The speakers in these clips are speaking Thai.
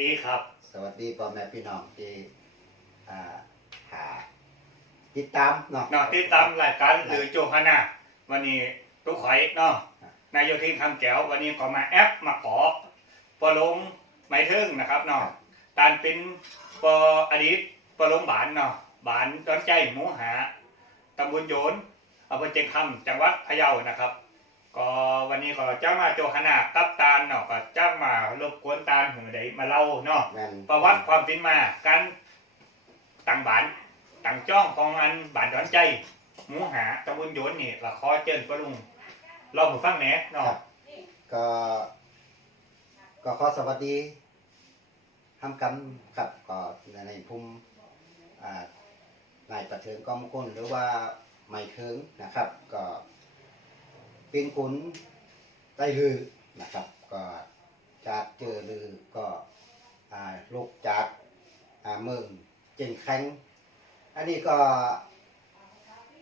ดีครับ สวัสดีพ่อแม่พี่น้องที่อ่าหาติดตามเนาะเนาะติดตามรายการหรือโจฮานาวันนี้ตุ๊กข่อยเนาะครับนายโยธินคำแก้ววันนี้ก็มาแอปมาขอปลงไม้เทิงนะครับเนาะการเป็นปออดีตปลงบานเนาะบานดอนใจหมูหาตำบลโยนอำเภอเจียงคำจังหวัดพะเยานะครับ ก็วันนี้ก็เจ้ามาโจฮานากับตาลเนาะก็เจ้ามารบกวนตาลหือใดมาเล่าเนาะแม่นประวัติความเป็นมาการตั้งบานตั้งจ้องของอันบานดอนใจหมูหาตำบลโยนนี่ละขอเจิญปะลุงลองหูฟังแหน่ครัเนาะบก็ก็ขอสวัสดีทำกันครับก็ในภูมิอ่านายประเทิงกอมก้นหรือว่าไม่เทิงนะครับ ก็ เป็นขุนใต้ลือนะครับ ก็จากเจอลือก็อ่าลูกจากอ่าเมืองเจงแข็งอันนี้ก็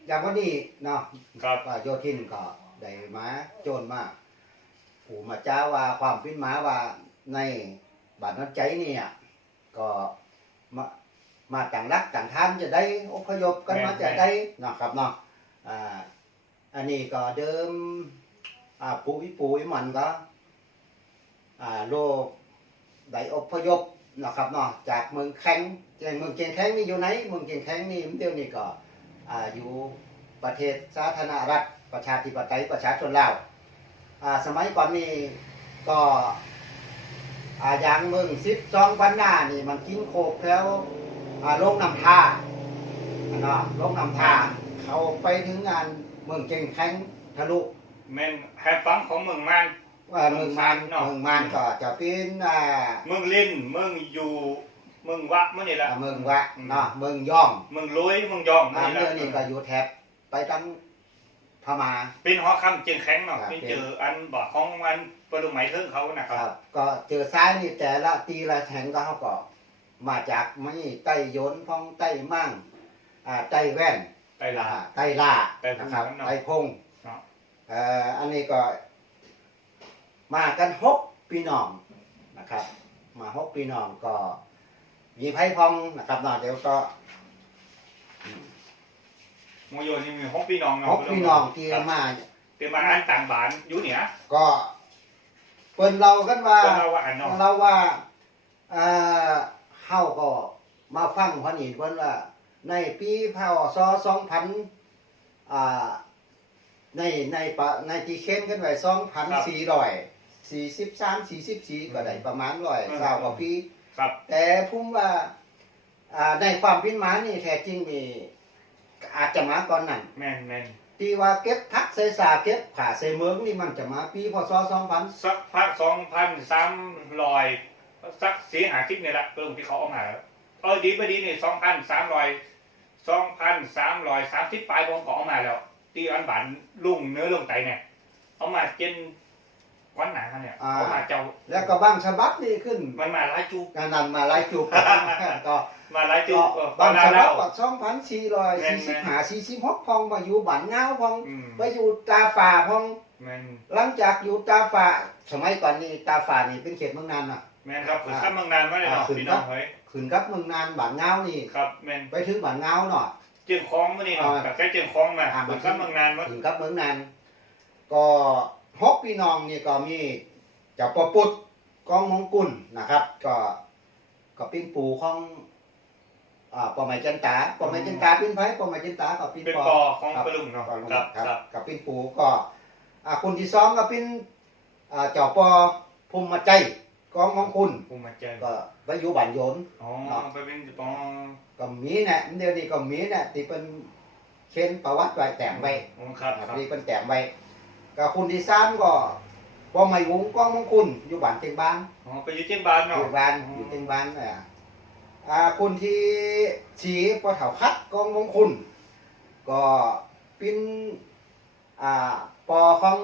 อย่างวันนี้เนาะครับว่าโยทินก็ได้มาโจรมาผู้มาจ้าว่าความเป็นมาว่าในบ้านน้ำใจเนี่ยก็มามาต่างรักต่างทานจะได้อพยพกันมาจะได้เนาะครับเนาะอ่า อันนี้ก็เดิมอาปู่วิปู่วิมันก็อ่าโลกไดอพยพนะครับเนาะจากเมืองแข็งเมืองเกียงแข็งนี่อยู่ไหนเมืองเกียงแข็งนี่เดี๋ยวนี้ก็อ่าอยู่ประเทศสาธารณรัฐประชาธิปไตยประชาชนลาวอ่าสมัยก่อนนี่ก็อ่าอย่างเมืองซิบซองพันหน้านี่มันกินโคกแล้วอ่าลงนำท่าเนาะลงนำท่าเขาไปถึงงาน เมืองเจงแข็งทะลุแม่นแฮฟังของเมืองมันว่าเมืองมานเนาะเมืองมานก็จะเป็นอ่าเมืองลินเมืองอยู่เมืองวะเมื่อนี่แหละอ่าเมืองวะเนาะเมืองย่อมเมืองลุยเมืองยองอ่าเมื่อเมืนี่องแหละนี่ก็อยู่แถบไปตั้งพม่าเป็นหอคำเจียงแข็งเนาะครับนี่เจออันบอกของอันปลุงไหมเทิงเขานะคครัรับบก็เจอซ้ายนี่แต่ละตีละแห่งก็เขาก็มาจากไม่ใต้โยนพ้องใต้มั่งอ่าใต้แว่น ไปลาอ่าใต้ล่าใต้พงนะครับเนาะใต้พงเนาะเอ่ออันนี้ก็ มากันหกพี่น้องนะครับ มาหกพี่น้องก็มีไพ่พองนะครับเนาะเดี๋ยวก็โมโยนี่มีหกพี่น้องหเนาะกพี่น้องที่มาเตรียมมาอันต่างบานอยู่เหนือก็เปิ้นเรากันว่า ก็เราว่าอันเนาะเราว่าเอ่อเฮาก็มาฟังพอนี่เพิ่นว่า ในปีพศสองพันอ่าในในปะในที่เข้มขึ้นไว้สองพันสี่ร้อยสี่สิบสามสี่สิบสี่ก็ได้ประมาณร้อยเก้ากว่าปีครับแต่พุ่มว่าอ่าในความเป็นมานี่แท้จริงนี่อาจจะมาก่อนนั้นแม่นแม่นที่ว่าเก็บพักเสสาเก็บขาเสเมืองนี่มันจะมาปีพศสองพันสักพักสองพันสามร้อยสักสีหาทิพนี่แหละเรื่องที่เขาเอามา เออดีไม่ดีนี่สองพันสามร้อยสองพันสามร้อยสามสิบปลายบงก็เอามาแล้ว ตีอันบานลุงเนื้อลุงไตเนี่ยเอามาเจนวันหนาเนี่ยเอามาเจ้าแล้วก็บางฉบับนี่ขึ้น มันมาหลายจูบงานนั้นมาไล่จูบก็มาหลายจูก็บเออบางนาฉบัแล้บวก็สองพันสี่ร้อยสี่สิบห้าสี่สิบหกพองมาอยู่บ้านเงาพองอืมไปอยู่ตาฝ่าพองแม่นหลังจากอยู่ตาฝ่าสมัยก่อนนี่ตาฝ่านี่เป็นเขตเมืองนานอะแม่นครับคือข้ามเมืองนานมาเลยเนาะพี่น้องเฮ้ย ขึ้นกับเมืองนานบ้านเงานี่ครับแม่นไปถึงบ้านเงาเนาะเจียงคองมานี่เนาะอ่าแต่ใช้เจียงคองมาอ่าคือข้ามเมืองนานมาถึงกับเมืองนานก็หกพี่น้องนี่ก็มีเจ้าปอปุดกองมงกุลนะครับ ก็ก็ปิ้งปูของอ่าปอไม้จันตาปอไม้จันตาปิ้นไผปอไม้จันตาก็ปิ้นเป็นปอปอของปลุงเนาะก็ครับครับครับกับปิ้นปูก็อ่าคนที่สองก็เป็นอ่าเจ้าปอภูมิมาใจ กองของคุณภูมิใจก็ไปอยู่บ้านโยน อ๋อไปเป็นปอก็มีนะเดี๋ยวนี้ก็มีนะที่เป็นเช่นประวัติไว้แต่งไว้อ๋อครับคครัรับบที่เป็นแต่งไว้ก็คุณที่สามก็ปอไม่วุ้งกองของคุณอยู่บ้านเตียงบ้านอ๋อไปอยู่เจียงบานอเนาะยู่บ้านอยู่เตียงบ้านอ่าอ่าคุณที่สีปอเถาคัดกองของคุณ ก็เป็นอ่าปอของ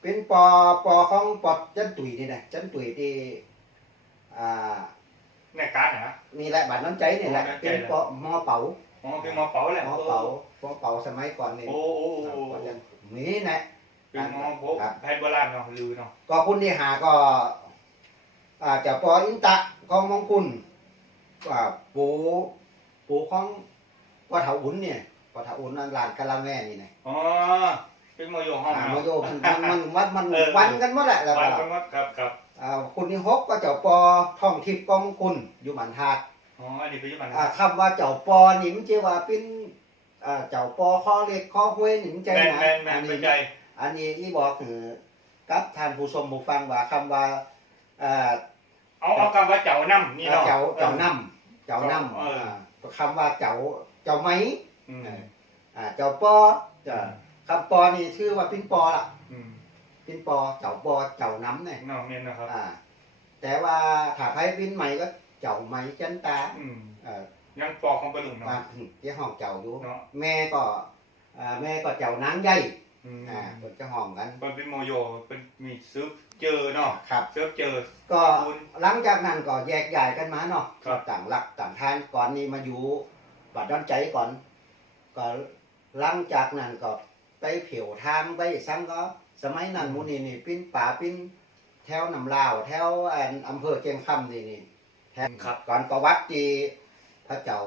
เป็นปอปอของปอจันตุยนี่นะจันตุยที่อ่าในการนะนี่แหละบ้านน้ำใจนี่แหละน้ำใจเป็นปอหมอเป๋าอ๋อเป็นหมอเป๋าแหละหมอเป๋าหมอเป๋าสมัยก่อนนี่โอ้โอ้โอ้ปอจันนี่นะเป็นหมอโบครับแพทย์โบราณเนาะลือเนาะก็คุณที่หาก็อ่าเจ้าปออินตะของมงกุลอ่าปูปูของวัดเถาอุ่นเนี่ยวัดเถาอุ่นนั่นลานกะละแม่นี่นะอ๋อ เป็นโมโยห้องอ่าเนาะโมโยมันมันมันวัดมันเออวันกันหมดแหละแล้ววัก็นกันหมดครับครับอ่าคุณที่หกก็เจ้าปอท่องทิพย์กองคุณอยู่บันทาดอ๋ออันนี้เป็นยุคมันอ่าคำว่าเจ้าปอนี่มันเจว่าเป็นอ่าเจ้าปอข้อเล็กข้อห้วยนี่มันใจแม่นนะแม่นแม่อันนเป็นี้นใจอันนี้อีบอกคือกับท่านผู้ชมผู้ฟังว่าคำว่าอ่าเอาเอาคำว่าเจ้านำนี่เนาะเจ้าเจ้านำเจ้านำเอออ่าคำว่าเจ้าเจ้าไหมอืมอ่าเจ้าปอจะ คำปอนี่ชื่อว่าปิ้นปอล่ะอืมปิ้นปอเจ้าปอเจ้าน้ำเนี่ยเนาะแม่นนะครับ อ่า แต่ว่าถ้าใครปิ้นใหม่ก็เจ้าไหมจันตาอืมเอ่อยังปอกของปลุงมาเนาะที่ห้องเจ้าอยู่เนาะ แม่ก็อ่าแม่ก็เจ้านางใหญ่อืมอ่าเป็นจะห้องกันมันเป็นโมโยเป็นมีซึกเจอเนาะครับเซิร์ฟเจอ ก็หลังจากนั้นก็แยกย้ายกันมาเนาะครับ ต่างหลักต่างทานก่อนนี้มาอยู่บัดดอนใจก่อน ก็หลังจากนั้นก็ ไปเผียวทางไปซ้ำก็สมัยนั้นหมูนี่นี่ปิ้นป่าปิ้นแถวนำลาวแถวอันอำเภอเชียงคำนี่นี่แถวครับ ก่อนประวัติที่พระเจ้า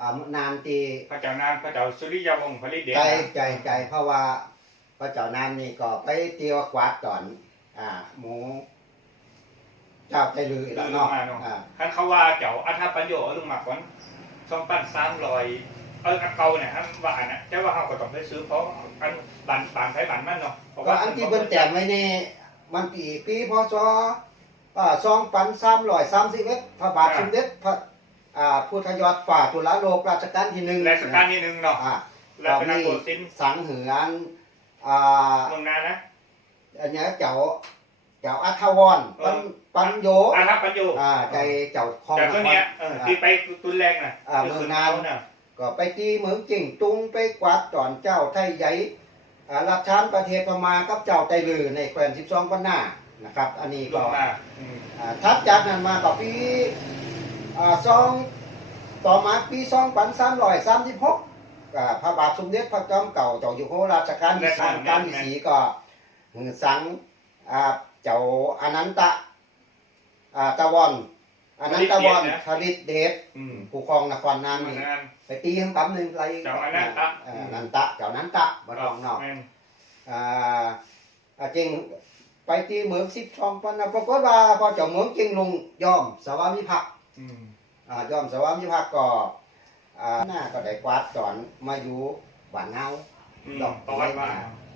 อ่านานที่พระเจ้านานพระเจ้าสุริยาวงศ์ผลิตเดชใจใจใจเพราะว่าพระเจ้านานนี่ก็ไปเตียวกวาดตอน อ่า หมู เจ้าใจลือลืแล้วมลเนาะงมาเนาะอ่าท่านเขาว่าเจ้าอัฐปัญโยเอาลงมาก่อนสองพันสามร้อย เอออันเก่าเนี่ยฮะว่าอันน่ะแต่ว่าเขาก็ต้องไปซื้อเพราะอันบันบานไทยบันมันเนาะเพราะก็ว่าอันที่เพิ่นแจกไว้นี่มันปีปีพศอ่าสองพันสามร้อยสามสิบเอ็ดพระบาทสมเด็จพระอ่าพุทธยอดฝ่าตุลาโลกราชการที่หนึ่งและสการที่หนึ่งเนาะอ่าแล้วเป็นนักโทษสินสังเหือนอ่าเมืองนานนะ อันเนี้ยเจ้าเจ้าอัทวรเอปัอ นปัญโยอาทัปัญโยอ่าใจเจ้าคองแต่ตัวเนี้ยครเออที่ไปตุนแรงน่ะอ่าเมืองนานน่ะ ก็ไปตีเหมืองจิงตุงไปกวาดตอนเจ้าไทยใหญ่อ่ารัชชานประเทศพม่ากับเจ้าไตลือในแคว้น12ปันหน้านะครับ อันนี้ลก็งมาอืมอ่าทัดจากนั้นมาก็ปีอ่าสองต่อมาปี2336อ่าพระบาทสมเด็จพระจอมเก่าเจ้าอยู่หัวรัชกาลที่สามการที่สี่ก็สังอ่าเจ้าอนันตะอ่าตะวัน อนันตะวันผลิตเดชอืมผู้ครองนครนามเมืองนี่นานไปตีทั้งปั๊มหนึ่งไรเจ้าอนันตะ เอ่ออนันตะเจ้านันตะบ้านรองนอก แม่นอ่าอ่าจริงไปตีเหมืองสิบสองปันนะปรากฏว่าพอเจ้าเหมืองจริงลงยอมสวามิภักดิ์อืมอ่ายอมสวามิภักดิ์ก็อ่าหน้าก็ได้กวาดตอนมาอยู่บ้านเฮาอืมประวัติว่า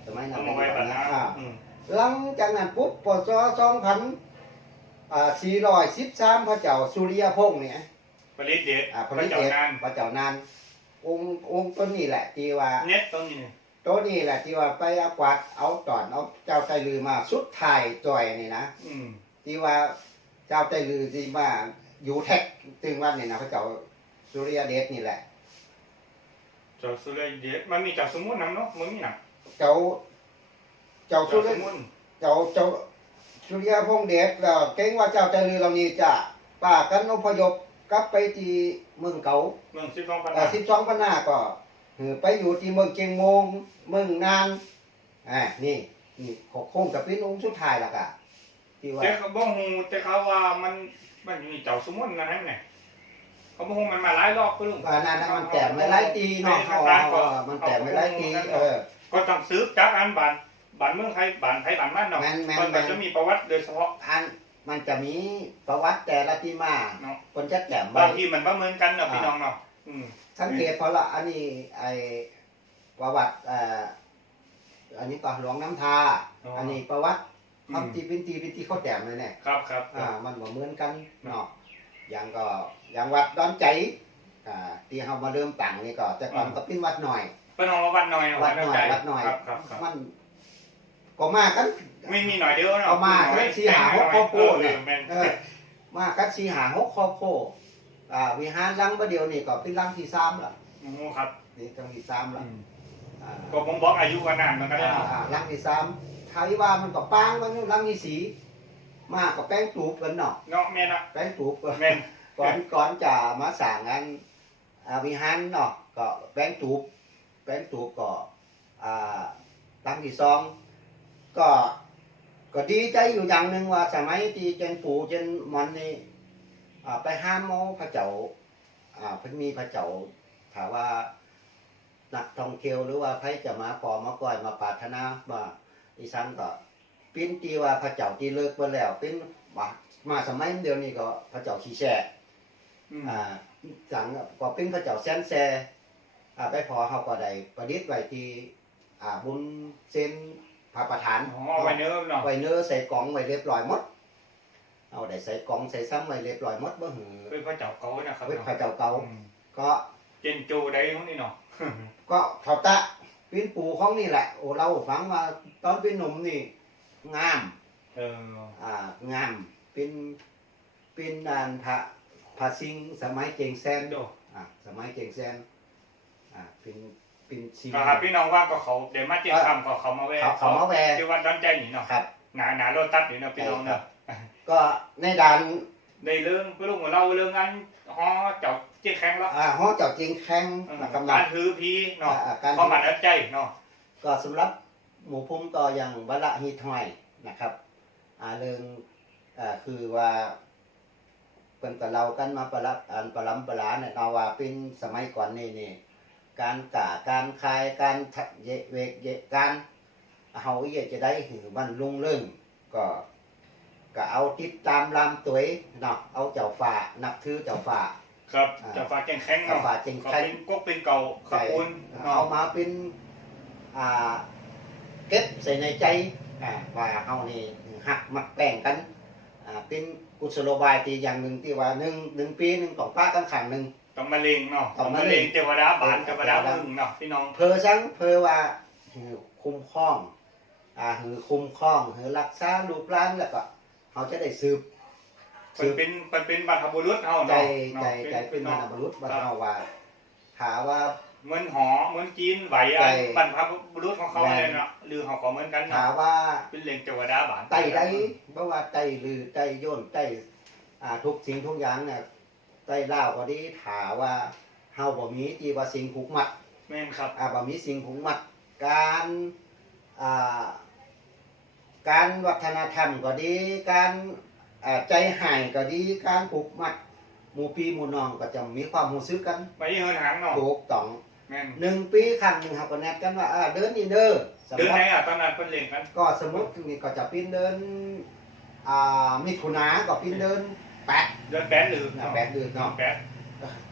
สมัยนั้เอานมาไว้บัดนะอ่าอืมหลังจากนั้นปุ๊บปศสองพัน อ่าสี่ร้อยสิบสามพระเจ้าสุริยพงษ์เนี่ยผลิตเดชอ่าพพระระเจ้าเจ้านานพระเจ้านานองค์องค์ต้นนี้แหละที่ว่าเน็ตตรงนี้ตัวนี้แหละที่ว่าไปเอากวาดเอาตอนเอาเจ้าไตลือมาสุดท้ายจ่อยนี่นะอืมที่ว่าเจ้าไตลือที่ว่าอยู่แท็กตึงวันนี่นะพระเจ้าสุริยเดชนี่แหละเจ้าสุริยเดชมันมีเจ้าสมุนนำเนาะมึงมีหนังเจ้าเจ้าสุเจ้าริสมุนเจ้าเจ้า สุริยพงษ์เดชแล้วเก่งว่าเจ้าไตลือเรานี้จะป้ากันอพยพกลับไปที่เมืองเก่าเมืองสิบสองพันสิบสองพันหน้าก็เออไปอยู่ที่เมืองเกียงโมงเมืองนานอ่านี่นี่หกโค้งกับเป็นองค์สุดท้ายและกะที่ว่าแต่เขาบอกฮูแต่เขาว่ามันมันอยู่ในเจ้าสมุนนะฮะเนี่ยเขาบอกฮูมันมาหลายรอบก็ลุงอ่านั่นน่ะมันแต่ไม่ไล่ตีเนาะเขาเอามันแต่ไม่ไล่ตีเออก็ต้องซื้อจากอันบาน บานเมืองไทยบานไทยบานมันเนาะแม่นแม่น มันแม่นจะมีประวัติโดยเฉพาะอันมันจะมีประวัติแต่ละที่มาเนาะคนจะแต้มบาไว้งทีมันบ่เหมือนกันเนาะพี่น้องเนาะอืม สังเกตเพราะละอันนี้ไอประวัติเอ่ออันนี้ก็หลวงน้ำทาอันนี้ประวัติอืมทำตีเป็นตีเป็นตีเขาแต้มเลยเนี่ยครับครับคอ่า รับมันบ่เหมือนกันเนาะอย่างก็อย่างวัดดอนใจอ่าที่เฮามาเริ่มตั้งนี่ก็แต่ก่อนก็เป็นวัดหน่อยเป็นของวัดหน่อยเนาะวัดหน่อยใจวัดหน่อย ครับครับครับมัน ก็มากันไม่มีหน่อยเดียวเนาะเอามาหน่อยสี่หาหกครอบครัวเนี่ยเออแม่นเออมากันสีหาหกครอบครัวอ่าวิหารหลังประเดียวนี่ก็เป็นหลังที่สามละโอ้ครับนี่หลังที่สามละอ่าก็ผมบอกอายุกว่านานมันก็ได้อ่าอ่าหลังที่สามไทยว่ามันก็ปางกันอยู่หลังที่สี่มาก็แป้งตูบกันเนาะเนาะแม่นอะแป้งตูบกันแม่นก่อนก่อนจะมาสั่งงานอ่าวิหารเนาะก็แป้งตูบแป้งตูบก็อ่าหลังที่สอง ก็ก็ดีใจอยู่อย่างหนึ่งว่า สมัยที่เจนปู่เจนมันนี่อ่าไปห้ามหมอพระเจ้าอ่าเพิ่นมีพระเจ้าถามว่านักท่องเที่ยวหรือว่าใครจะมาขอมาก่อยมาปรารถนามาอีสานก็ปิ้นตีว่าพระเจ้าที่เลิกไปแล้วปิ้นมามาสมัยเดียวนี้ก็พระเจ้าขี้แช่อืมอ่าจังก็เป็นพระเจ้าแซนแซอ่าไปพอเขาก็ได้ประดิษฐ์ไว้ที่อ่าบุญเส้น พระประธานอ๋อเอาไว้เนื้อเนาะไว้เนื้อใส่กล่องไว้เรียบร้อยหมด เอาได้ใส่กล่องใส่ซ้ำไว้เรียบร้อยหมดบ่หือเป็นพระเจ้าเก่านะครับเว้ยเนาะพระเจ้าเก่าอืมก็เจนจูได้ตรงนี้เนาะก็เท่าตะปิ้นปูของนี่แหละโอ้เราฟังว่าตอนเป็นหนุ่มนี่ งามเอออ่างามเป็นเป็นดานพระพระสิงห์สมัยเจงแซนโดอ่าสมัยเจงแซนอ่าเป็น เป็นสิงก็หาพี่น้องว่าก็เขาเดี๋ยวมาเจ็ดคำก็เขามาแวะเขาเขามาแวะ ที่วัดดอนใจนี่เนาะครับ หนาหนาโรตัสนี่เนาะพี่น้องเนาะก็ในด่านในเรื่องพี่ลุงของเราเรื่องอันฮอเจ้าเจ๊แข็งแล้วอ่าห้องเจ้าเจงแข้งนะครับการเนาะถือพีเนาะอ่าการเขามาดัดใจเนาะก็สำหรับหมู่พุ่มก็ยังบละฮีทอยนะครับอ่าเรื่องอ่าคือว่าเป็นกับเรากันมาประลับอันประลำประลาเนี่ยเอาว่าเป็นสมัยก่อนนี่นี่ การกาการคายการทะเยเวกเยการเฮาเยจะได้หือมันลุงเรื่องก็ก็เอาติดตามลำตัวเนาะเอาเจ้าฝ่านับถือเจ้าฝ่าครับอ่าเจ้าฟ้าแข็งแข็งเจ้าเนาะฝ่าเจงเขาแข้งเป็นก๊กเป็นเก่าขอบคุณเอาเนาะมาเป็นอ่าเก็บใส่ในใจอ่าว่าเฮานี่หักมักแป้งกันอ่าเป็นกุศโลบายที่อย่างหนึ่งที่ว่าหนึ่งหนึ่งปีหนึ่งต้องป้ากันขังหนึ่ง ต้องมาเลงเนาะต้ต้อองงมามาเลเลงงเทวดาบานเทวดามึงเนาะพี่น้องเพอซังเพอว่าหือคุ้มครอง อ่าหือคุ้มครองหือรักษาลูกหลานแล้วก็เขาจะได้สืบมันเป็นมันเป็นบรรพบุรุษเฮาใจเนาะใจใจเป็นมเนาะนุษย์มนุษย์ว่าเขาว่าถามว่าเหมือนหอเหมือนจีนไหวอันใจบรรพบุรุษของเขาเลยเนาะหรือเขาก็เหมือนกันถาเนาะมว่าเป็นเลงเทวดาบานไตได้เพราะว่าไตลือไตโย่นไตอ่าทุกสิ่งทุกอย่างเนี่ย ไตเล่าวก็ดีถาว่าเฮาบ่มีที่ว่าสิ่งผูกมัดแม่นครับ อ่าบ่มีสิ่งผูกมัด การอ่าการวัฒนธรรมก็ดี การอ่าใจหายก็ดี การผูกมัดหมู่พี่หมู่น้องก็จะมีความรู้สึกกันไปเฮินหางเนาะถูกต้องแม่นหนึ่งปีครั้งหนึ่งเฮาก็แนดกันว่าอ่าเดินนี่เด้อสำเดือนหรับไหนอะตอนนั้นเป็นเลงกันก็สมมตินี่ก็จะเป็นเดินอ่ามิถุนาก็เป็นเดิน แปดเดือนแปดหรือแปดเดือนเนาะแปด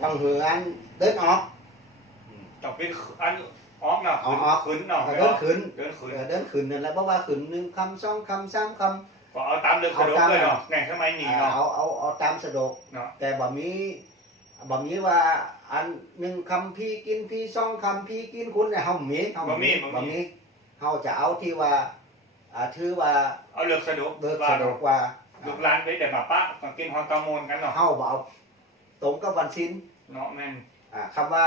ต้องเหืออันเดินออกต้องเป็นอันออกเนาะออกออกขึ้นเนาะเดินขึ้นเดินขึ้นเออเดินขึ้นนั่นแหละเพราะว่าขึ้นหนึ่งคำสองคำสามคก็เอาตามเรื่องสะดวกเลยเนาะแง่สมัยำนี้อ่าเนาะเอาเอาเอาตามสะดวกเนาะแต่บ่มีบ่มีว่าอันหนึ่งคำพี่กินพี่สองคำพี่กินคุณเนี่ยเฮามีเฮามีบ่มีเฮาจะเอาที่ว่าอ่าถือว่าเอาเรื่องสะดวกเดินว่าสะดวกว่า ลูกหลานไปแต่มาปะมากินฮอนตาโมนกันเนาะเฮาบ่เอาตรงกับวันสิ้นเนาะแม่นอ่าคำว่า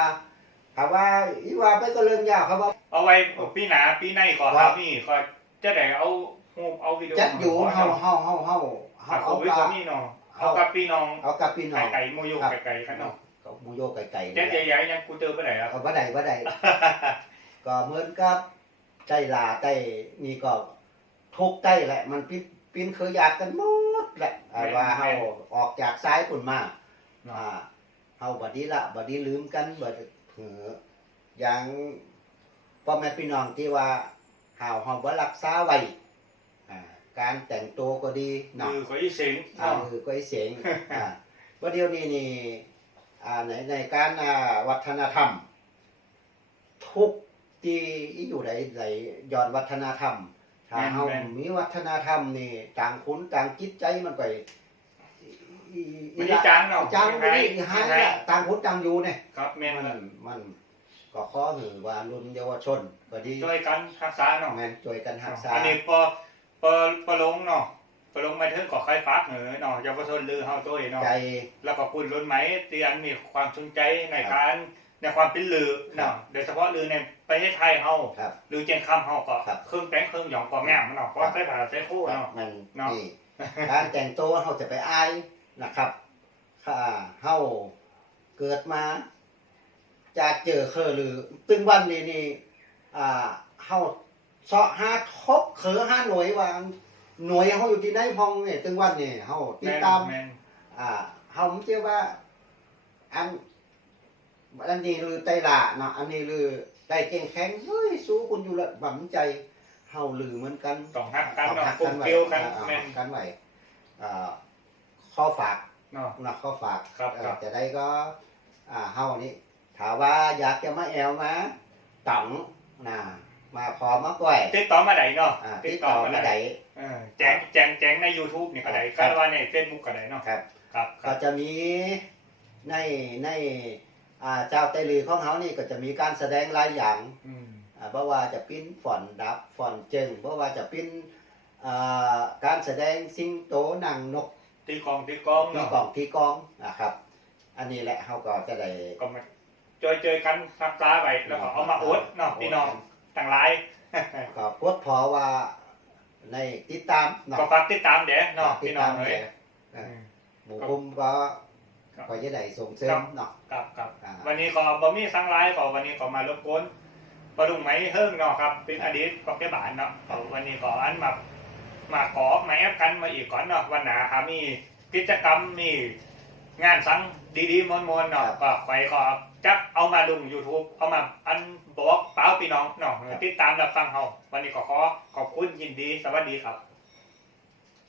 คำว่าอีว่าไปก็เรื่องยาวคำว่า เอาไว้ปีหน้าปีในขอครับนี่ขอจะได้เอารูปเอาวิดีโอจัดอยู่เฮาเฮาเฮาเฮาเอาเฮาเอาเอาไว้กักับนี่เนาะเอากับพี่น้องเอากับพี่น้อไก่งไก่โมโยไก่ไก่กันเนาะกับหมูโยไก่ไก่เจ๊ใหญ่ๆยังกูเจอไปไหนอะเอาบ่ได้บ่ได้ก็เหมือนกับใจลาใจนี่ก็ทุกข์ใจแหละมันปิ้น ปิ้นเคยอยากกันหมดแหละอ่าว่าเฮาออกจากซ้ายปุ่นมาอ่าเฮาบัดนี้ละบัดนี้ลืมกันบัดเหืออย่างพ่อแม่พี่น้องที่ว่าเฮาเฮาบ่รักษาไว้อ่าการแต่งตัวก็ดีเนาะมือขออีเสียงอ่าเนาะคือก้อยเสียงอ่าว่าเดียวนี้นี่อ่าในในการอ่าวัฒนธรรม ทุกที่อยู่ในในย้อนวัฒนธรรม ถ้าเฮามีวัฒนธรรมนี่ต่างคนต่างจิตใจมันก็อีมันที่จางเนาะจางยังไปไงนี่หายยังไงละต่างคนต่างอยู่เนี่ยครับแม่นมันมันก็ขอหือว่ารุ่นเยาวชนก็ดีช่วยกันรักษาเนาะแม่นช่วยกันรักษาอันนี้พอพอพอลงเนาะพอลงมาถึงก็ใครฟักเหนือเนาะเยาวชนลือเฮาตัวเองเนาะใจแล้วก็คุณรุ่นไหมเตียนมีความสนใจในการ ในความเป็นลือครัเนาะบโดยเฉพาะลือในประเทศไทยเฮาครับลือเจียงคำเฮาก็ครับเครื่องแต่งเครื่องหยองก็งามเนาะเพราะใช้ผ้าใช้คู่เนาะมันเนาะนี่การแต่งตัวเขาจะไปอายนะครับถ้าเฮาเกิดมาจากเจอเคอหรือตึงวันนี้นี่อ่าเฮาเสาะหาทบเขอหาหน่วยว่าหน่วยเขาอยู่ที่ไหนพองเนี่ยตึงวันเนี่ยเขาติดตามแม่นอ่าเขาผมเชื่อว่าอัน อันนี้หรือไตหละเนาะอันนี้หรือไตเก่งแข็งเฮ้ยสู้คุณอยู่ละบังใจเฮาลือเหมือนกันต้องฮักกันต้องเนาะหักกลุ่กัมนไว้เกี่ยวกันอ่าแม่นหักกันไว้อ่าข้อฝากเนาะนะข้อฝากครับเอ่อครับจะได้ก็อ่าเฮานี่ถามว่าอยากจะมาแอวมาตังนะมาพอมาก่อยติดต่อมาได้เนาะอ่าติติดดต่อต่อมามาได้ได้เออแจงแจงแจงใน YouTube นี่ก็ได้ครัก็บว่าใน Facebook ก็ได้เนาะครับ ครับคก็รับจะมีในในอ่า เจ้าไตลือของเขานี่ก็จะมีการแสดงหลายอย่างอืมอ่าเพราะว่าจะปิ้นฝอนดับฝอนเจิงเพราะว่าจะปิ้นอ่าการแสดงสิงโตหนังนกตีกลองตีกลองที่เนาะกองที่กองนะครับ อันนี้แหละเขาก็จะได้ก็มาเจอเจอกันทับตาไปแล้วก็เอามาอวดเนาะพี่น้องต่างหลายก็พดพอว่าในติดตามเนาะก็ฝากติดตามเด้อเนาะติพี่ดน้อตางมเอ้ยเด้ออืมหมู่คุมก็ครับ ก็จะได้ส่งเสริมเนาะครับครับอ่าวันนี้ก็บ่มีสังหลายก็วันนี้ก็มารบกวนประดุงไหมเฮิงเนาะครับ เป็นอดีตก็แก่บานเนาะก็วันนี้ก็อันมามาขอมาแอปกันมาอีกก่อนเนาะวันหน้าหามีกิจกรรมมีงานสังดีๆมวนๆเนาะก็ไปก็จักเอามาลง YouTube เอามาอันบอกเปล่าพี่น้องเนาะติดตามรับฟังเฮาวันนี้ก็ขอขอบคุณยินดีสวัสดีครับ